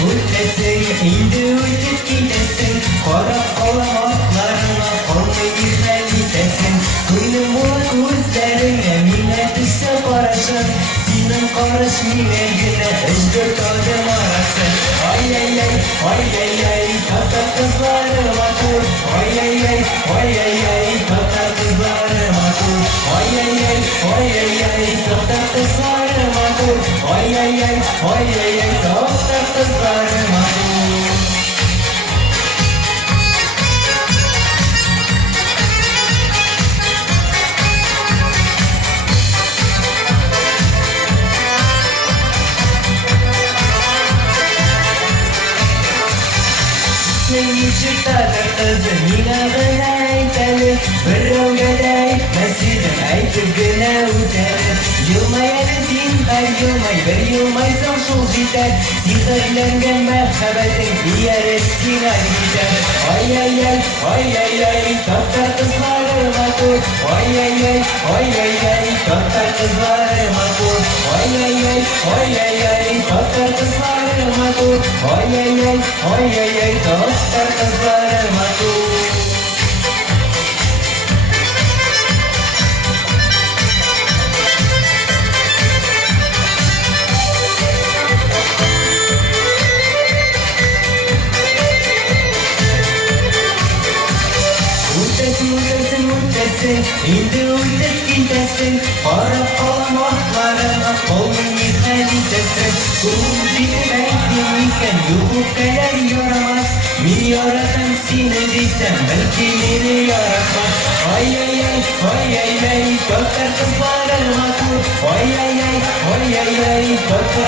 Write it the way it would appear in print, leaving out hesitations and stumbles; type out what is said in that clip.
Ötesing, indi ötüp gidesin. Qarab qalam atlarına qalmay girmel itesin. Ko'nglim bo'lar ko'zlaringga mina tushsa qarashim. Sening qarash menagina ijdir todim arasin. Ay ay ay, ay ay ay, tata qizlarim atur. Ay ay ay, ay ay ay, tata qizlarim atur. Ay ay ay, ay ay ay, tata qizlarim atur. Ay ay ay, ay ay ay, tata qizlarim atur. Yigitlar qizi minag'ini aytadi, birovga aytmasdim aytib gina o'tadi. Yilmayadi zinhar yilmay, bir yilmaysan shul yetar. Sehrlangan muhabbating biyari singar yetar. Ay ay ay, ay ay ay, katta qizlarim atur. Ay ay ay, ay ay ay, katta qizlarim atur. Ay ay ay, ay ay ay, katta qizlarim atur. Ay ay ay, ay ay ay, katta qizlarim atur. Indi o'tib gidesin. Qarab qalam otlarına qo'lning mehnat itesin. Ko'zingni aytdim ekan yo'q kadar yoramas. Men yoratam seni desam balki meni yoratmas. Ay ay ay, ay ay ay, katta qizlarim atur. Ay ay ay, ay ay ay, katta